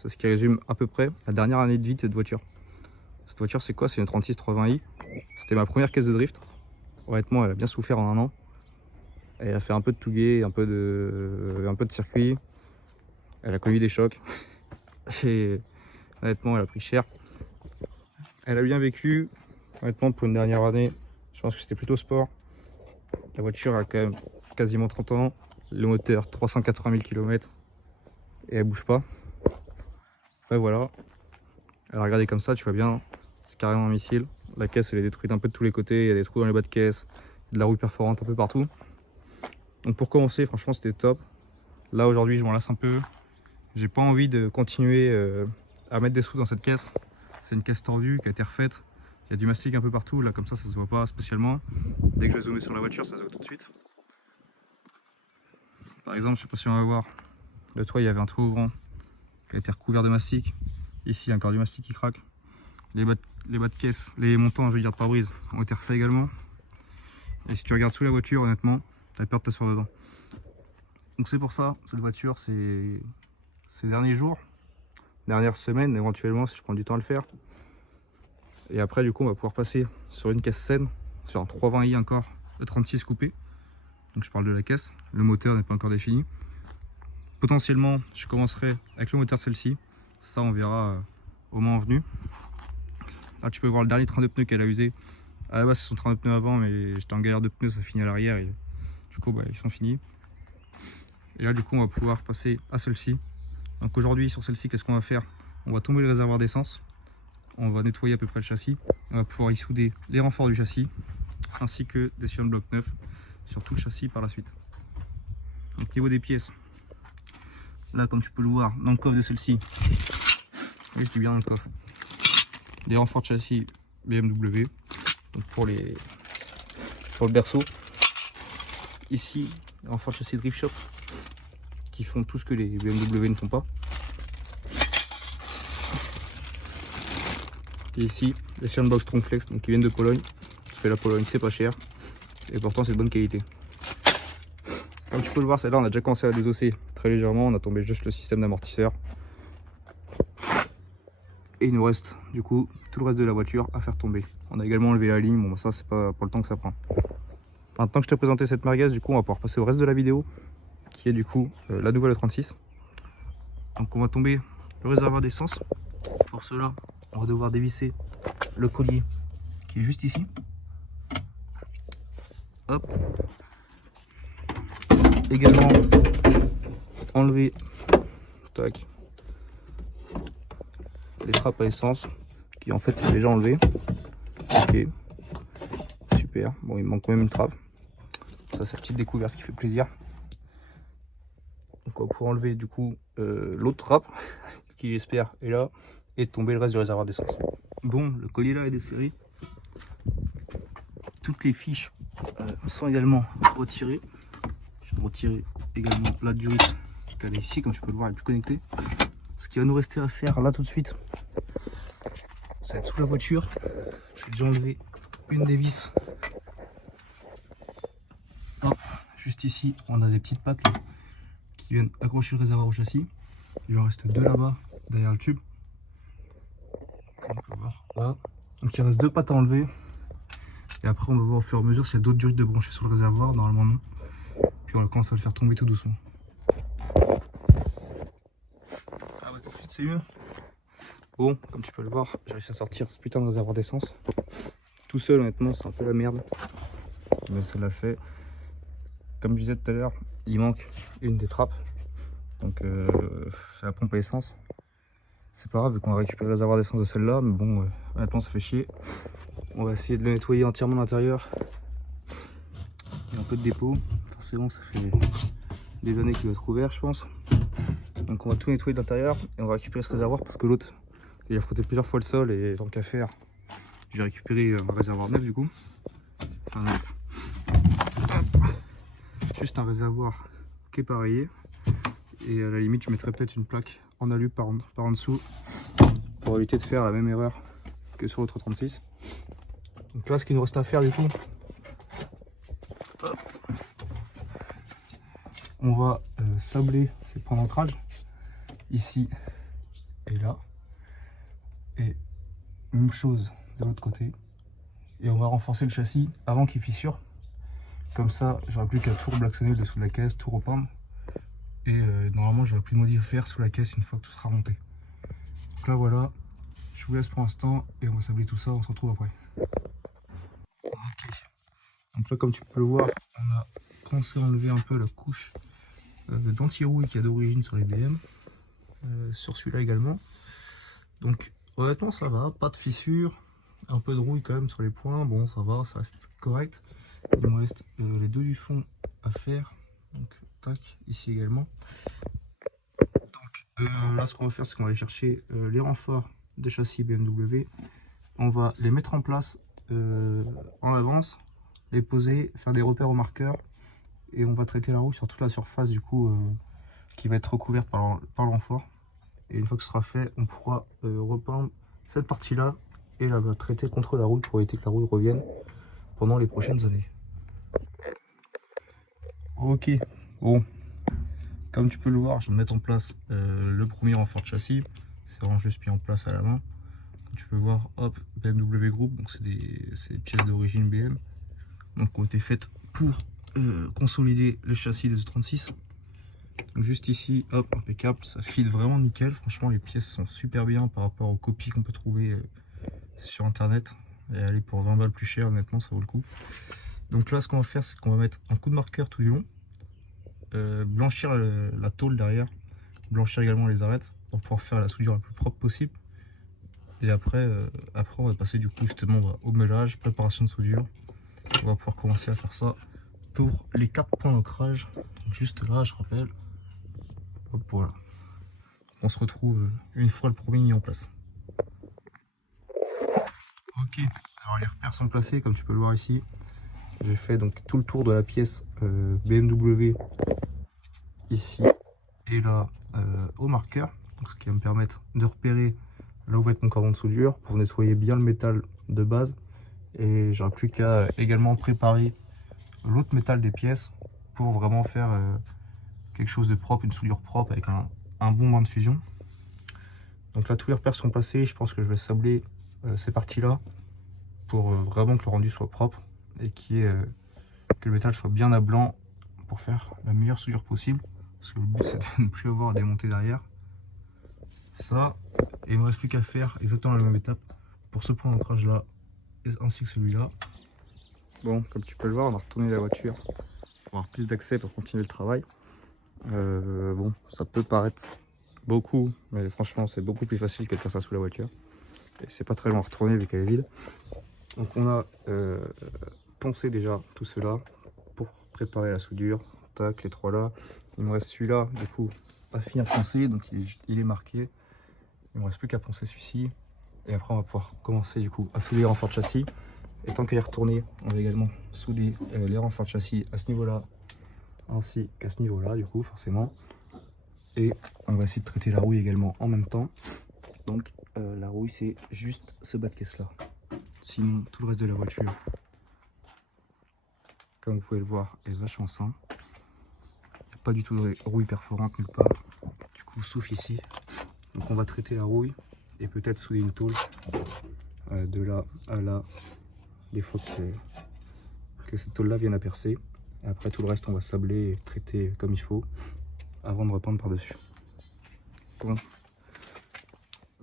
C'est ce qui résume à peu près la dernière année de vie de cette voiture. Cette voiture, c'est quoi? C'est une 36 320i. C'était ma première caisse de drift. Honnêtement, elle a bien souffert en un an. Elle a fait un peu de touguet, un peu de circuit. Elle a connu des chocs. Et honnêtement, elle a pris cher. Elle a bien vécu. Honnêtement, pour une dernière année, je pense que c'était plutôt sport. La voiture a quand même quasiment 30 ans. Le moteur, 380 000 km. Et elle bouge pas. Après, voilà. Alors, regardez comme ça, tu vois bien. C'est carrément un missile. La caisse, elle est détruite un peu de tous les côtés. Il y a des trous dans les bas de caisse. De la rouille perforante un peu partout. Donc, pour commencer, franchement, c'était top. Là, aujourd'hui, je m'en lasse un peu. J'ai pas envie de continuer à mettre des sous dans cette caisse. C'est une caisse tordue qui a été refaite. Il y a du mastic un peu partout. Là, comme ça se voit pas spécialement. Dès que je vais zoomer sur la voiture, ça se voit tout de suite. Par exemple, je sais pas si on va voir. Le toit, il y avait un trou ouvrant qui a été recouvert de mastic. Ici, il y a encore du mastic qui craque. Les bas de caisse, les montants, je veux dire, de pare-brise, ont été refaits également. Et si tu regardes sous la voiture, honnêtement, tu as peur de t'asseoir dedans. Donc c'est pour ça, cette voiture, c'est ces derniers jours, dernières semaines, éventuellement, si je prends du temps à le faire. Et après, du coup, on va pouvoir passer sur une caisse saine, sur un 320i encore, E36 coupé. Donc je parle de la caisse, le moteur n'est pas encore défini. Potentiellement, je commencerai avec le moteur de celle-ci. Ça, on verra au moment venu. Là, tu peux voir le dernier train de pneus qu'elle a usé. À la base, c'est son train de pneus avant, mais j'étais en galère de pneus, ça finit à l'arrière. Et du coup, bah, ils sont finis. Et là, du coup, on va pouvoir passer à celle-ci. Donc aujourd'hui, sur celle-ci, qu'est-ce qu'on va faire? On va tomber le réservoir d'essence. On va nettoyer à peu près le châssis. On va pouvoir y souder les renforts du châssis, ainsi que des sillons de bloc neuf sur tout le châssis par la suite. Donc niveau des pièces, là, comme tu peux le voir, dans le coffre de celle-ci, oui, je dis bien dans le coffre, des renforts de châssis BMW, donc pour le berceau. Ici, des renforts de châssis Drift Shop qui font tout ce que les BMW ne font pas. Et ici, les Sandbox Strongflex, donc qui viennent de Pologne, parce que la Pologne c'est pas cher et pourtant c'est de bonne qualité. Comme tu peux le voir, celle-là on a déjà commencé à la désosser très légèrement, on a tombé juste le système d'amortisseur. Et il nous reste du coup tout le reste de la voiture à faire tomber. On a également enlevé la ligne, bon ça c'est pas pour le temps que ça prend. Maintenant que je t'ai présenté cette merguez, du coup on va pouvoir passer au reste de la vidéo, qui est du coup la nouvelle E36. Donc on va tomber le réservoir d'essence. Pour cela, on va devoir dévisser le collier qui est juste ici. Hop. Également enlever tac, les trappes à essence qui en fait sont déjà enlevées. Ok, super. Bon, il manque quand même une trappe. Ça, c'est la petite découverte qui fait plaisir. Donc on va pouvoir enlever du coup l'autre trappe qui j'espère est là et tomber le reste du réservoir d'essence. Bon, le collier là est desserré. Toutes les fiches sont également retirées. Je vais retirer également la durite qu'elle est ici, comme tu peux le voir, elle est plus connectée. Ce qui va nous rester à faire là tout de suite, ça va être sous la voiture. Je vais déjà enlever une des vis. Hop, juste ici, on a des petites pattes là, qui viennent accrocher le réservoir au châssis. Il en reste deux là-bas, derrière le tube. Comme on peut voir là. Donc il reste deux pattes à enlever. Et après on va voir au fur et à mesure s'il y a d'autres durites de brancher sur le réservoir. Normalement non. Puis on commence à le faire tomber tout doucement. Ah bah tout de suite c'est mieux. Bon, comme tu peux le voir, j'ai réussi à sortir ce putain de réservoir d'essence. Tout seul honnêtement c'est un peu la merde. Mais ça l'a fait. Comme je disais tout à l'heure, il manque une des trappes. Donc c'est la pompe à essence. C'est pas grave vu qu'on va récupérer le réservoir d'essence de celle-là. Mais bon, honnêtement ça fait chier. On va essayer de le nettoyer entièrement l'intérieur. Il y a un peu de dépôt. Forcément ça fait des années qu'il va être ouvert je pense. Donc on va tout nettoyer de l'intérieur et on va récupérer ce réservoir parce que l'autre il a frotté plusieurs fois le sol et tant qu'à faire, je vais récupérer un réservoir neuf du coup. Enfin neuf. Juste un réservoir qui est pareillé. Et à la limite je mettrais peut-être une plaque en alu par en dessous pour éviter de faire la même erreur que sur l'autre 36. Donc là ce qu'il nous reste à faire du coup, hop, on va sabler ces points d'ancrage. Ici et là. Et même chose de l'autre côté. Et on va renforcer le châssis avant qu'il fissure. Comme ça, j'aurai plus qu'à tout reblacksonner le dessous de la caisse, tout repeindre. Et normalement, j'aurai plus de modif à faire sous la caisse une fois que tout sera monté. Donc là, voilà. Je vous laisse pour l'instant et on va sabler tout ça. On se retrouve après. Ok. Donc là, comme tu peux le voir, on a commencé à enlever un peu la couche d'anti-rouille qu'il y a d'origine sur les BM. Sur celui-là également. Donc honnêtement ça va, pas de fissure, un peu de rouille quand même sur les points, bon ça va, ça reste correct. Il me reste les deux du fond à faire, donc tac, ici également. Donc là ce qu'on va faire c'est qu'on va aller chercher les renforts des châssis BMW, on va les mettre en place en avance, les poser, faire des repères au marqueur et on va traiter la rouille sur toute la surface du coup qui va être recouverte par le renfort. Et une fois que ce sera fait, on pourra repeindre cette partie-là et la traiter contre la rouille pour éviter que la rouille revienne pendant les prochaines années. Ok, bon, comme tu peux le voir, je vais mettre en place le premier renfort de châssis. C'est vraiment juste mis en place à la main. Comme tu peux voir, hop, BMW Group, donc c'est des pièces d'origine BM, donc qui ont été faites pour consolider le châssis des E36. Donc juste ici, hop, impeccable, ça fit vraiment nickel. Franchement, les pièces sont super bien par rapport aux copies qu'on peut trouver sur internet. Et aller pour 20 balles plus cher, honnêtement, ça vaut le coup. Donc là, ce qu'on va faire, c'est qu'on va mettre un coup de marqueur tout du long, blanchir la tôle derrière, blanchir également les arêtes pour pouvoir faire la soudure la plus propre possible. Et après, on va passer du coup justement au meulage, préparation de soudure. On va pouvoir commencer à faire ça pour les 4 points d'ancrage. Juste là, je rappelle. Hop, voilà. On se retrouve une fois le premier mis en place. Ok, alors les repères sont placés comme tu peux le voir ici. J'ai fait donc tout le tour de la pièce BMW ici et là au marqueur. Donc, ce qui va me permettre de repérer là où va être mon cordon de soudure pour nettoyer bien le métal de base. Et j'aurai plus qu'à également préparer l'autre métal des pièces pour vraiment faire quelque chose de propre, une soudure propre avec un bon bain de fusion. Donc là tous les repères sont passés, je pense que je vais sabler ces parties là pour vraiment que le rendu soit propre et que le métal soit bien à blanc pour faire la meilleure soudure possible, parce que le but c'est de ne plus avoir à démonter derrière. Ça, et il me reste plus qu'à faire exactement la même étape pour ce point d'ancrage là ainsi que celui là. Bon, comme tu peux le voir, on va retourner la voiture pour avoir plus d'accès pour continuer le travail. Bon, ça peut paraître beaucoup, mais franchement c'est beaucoup plus facile que de faire ça sous la voiture. Et c'est pas très loin à retourner vu qu'elle est vide. Donc on a poncé déjà tout cela pour préparer la soudure. Tac, les trois là. Il me reste celui-là, du coup, pas fini à poncer, donc il est marqué. Il me reste plus qu'à poncer celui-ci. Et après on va pouvoir commencer du coup à souder les renforts de châssis. Et tant qu'à y retourner, on va également souder les renforts de châssis à ce niveau-là, ainsi qu'à ce niveau-là, du coup, forcément. Et on va essayer de traiter la rouille également en même temps. Donc la rouille, c'est juste ce bas de caisse-là. Sinon, tout le reste de la voiture, comme vous pouvez le voir, est vachement sain. Il n'y a pas du tout de rouille perforante nulle part, du coup, sauf ici. Donc on va traiter la rouille et peut-être souder une tôle de là à là, des fois que cette tôle là vienne à percer. Et après tout le reste on va sabler et traiter comme il faut avant de repeindre par dessus. Bon,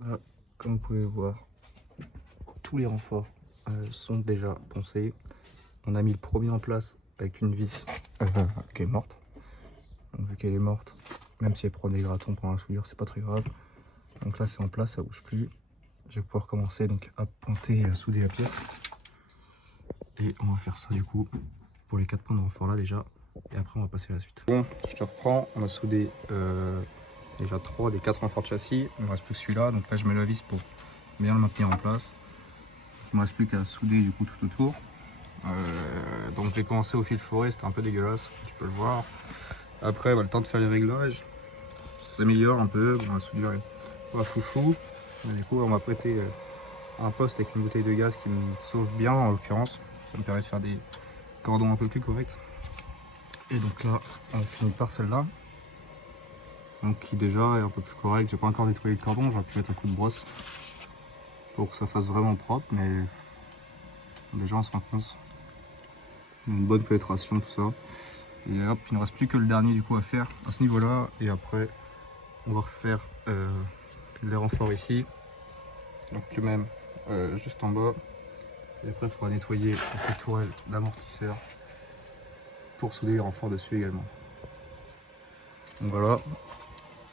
là, comme vous pouvez le voir, tous les renforts sont déjà poncés. On a mis le premier en place avec une vis qui est morte. Donc, vu qu'elle est morte, même si elle prend des gratons pendant la soudure, c'est pas très grave. Donc là c'est en place, ça bouge plus. Je vais pouvoir commencer donc à ponter et à souder la pièce. Et on va faire ça du coup pour les 4 points de renfort là déjà. Et après on va passer à la suite. Bon, je te reprends, on a soudé déjà 3 des 4 renforts de châssis. Il ne me reste plus que celui-là, donc là je mets la vis pour bien le maintenir en place. Il ne me reste plus qu'à souder du coup tout autour. Donc j'ai commencé au fil forêt, c'était un peu dégueulasse, tu peux le voir. Après le temps de faire les réglages, ça s'améliore un peu, bon, la soudure est pas foufou. Mais du coup on m'a prêté un poste avec une bouteille de gaz qui me sauve bien en l'occurrence. Ça me permet de faire des cordons un peu plus corrects. Et donc là on finit par celle-là. donc qui déjà est un peu plus correct. J'ai pas encore nettoyé le cordon, j'aurais pu mettre un coup de brosse pour que ça fasse vraiment propre, mais déjà on se rend compte. Une bonne pénétration, tout ça. Et hop, il ne reste plus que le dernier du coup à faire à ce niveau là, et après on va refaire les renforts ici, donc le même juste en bas, et après il faudra nettoyer les tourelles d'amortisseur pour souder les renforts dessus également. Donc voilà,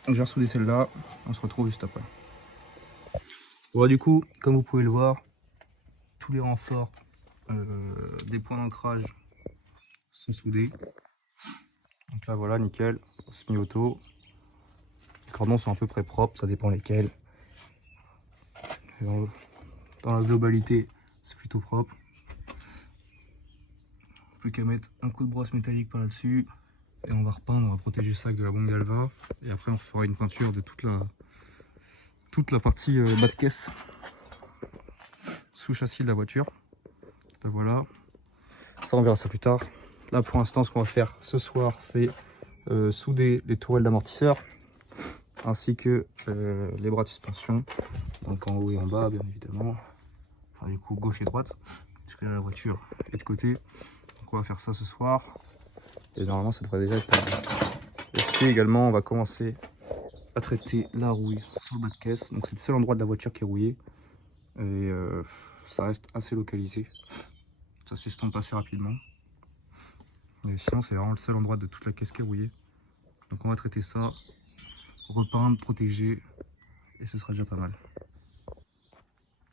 j'ai ressoudé celle-là, on se retrouve juste après. Bon, du coup, comme vous pouvez le voir, tous les renforts des points d'ancrage sont soudés. Donc là voilà, nickel, semi-auto. Les cordons sont à peu près propres, ça dépend lesquels. Dans la globalité, c'est plutôt propre. Plus qu'à mettre un coup de brosse métallique par là-dessus. Et on va repeindre, on va protéger le sac de la bombe Galva. Et après on fera une peinture de toute la partie bas de caisse sous châssis de la voiture. Là, voilà, ça on verra ça plus tard. Là pour l'instant ce qu'on va faire ce soir c'est souder les tourelles d'amortisseur ainsi que les bras de suspension, donc en haut et en bas bien évidemment, enfin du coup gauche et droite, puisque là la voiture est de côté. Donc on va faire ça ce soir et normalement ça devrait déjà être pas mal. Ici également on va commencer à traiter la rouille sur le bas de caisse, donc c'est le seul endroit de la voiture qui est rouillé et ça reste assez localisé, ça s'estompe assez rapidement, mais sinon c'est vraiment le seul endroit de toute la caisse qui est rouillé. Donc on va traiter ça, repeindre, protéger, et ce sera déjà pas mal.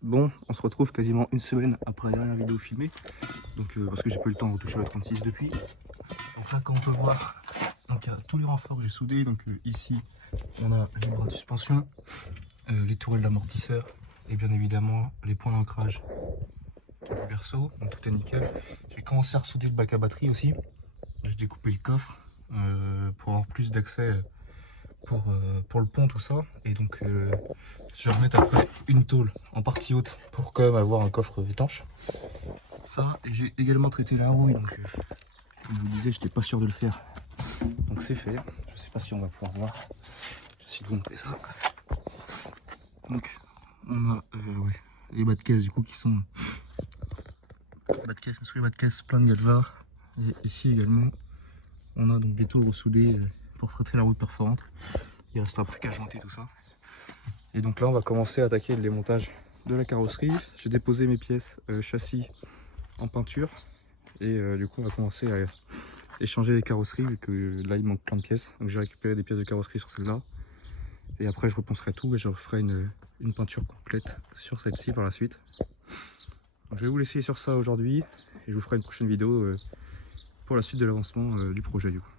Bon, on se retrouve quasiment une semaine après la dernière vidéo filmée, donc parce que j'ai pas eu le temps de retoucher la 36 depuis. Donc là, comme on peut voir, donc il y a tous les renforts que j'ai soudés. Donc ici, on a les bras de suspension, les tourelles d'amortisseur et bien évidemment les points d'ancrage du berceau. Donc tout est nickel. J'ai commencé à ressouder le bac à batterie aussi. J'ai découpé le coffre pour avoir plus d'accès pour le pont, tout ça. Et donc je vais remettre après une tôle en partie haute pour quand même avoir un coffre étanche. Ça, et j'ai également traité la rouille, donc comme je vous disais, j'étais pas sûr de le faire. Donc c'est fait. Je sais pas si on va pouvoir voir. J'essaie de vous montrer ça. Donc on a ouais, les bas de caisse du coup qui sont bas de caisse, mais sur les bas de caisse plein de Galva. Et ici également on a donc des tôles ressoudées pour traiter la rouille perforante. Il restera plus qu'à jointer tout ça. Et donc là on va commencer à attaquer le démontage de la carrosserie. J'ai déposé mes pièces châssis en peinture et du coup on va commencer à échanger les carrosseries vu que là il manque plein de pièces. Donc j'ai récupéré des pièces de carrosserie sur celle-là et après je reponcerai tout et je ferai une peinture complète sur celle-ci par la suite. Donc je vais vous laisser sur ça aujourd'hui et je vous ferai une prochaine vidéo pour la suite de l'avancement du projet du coup.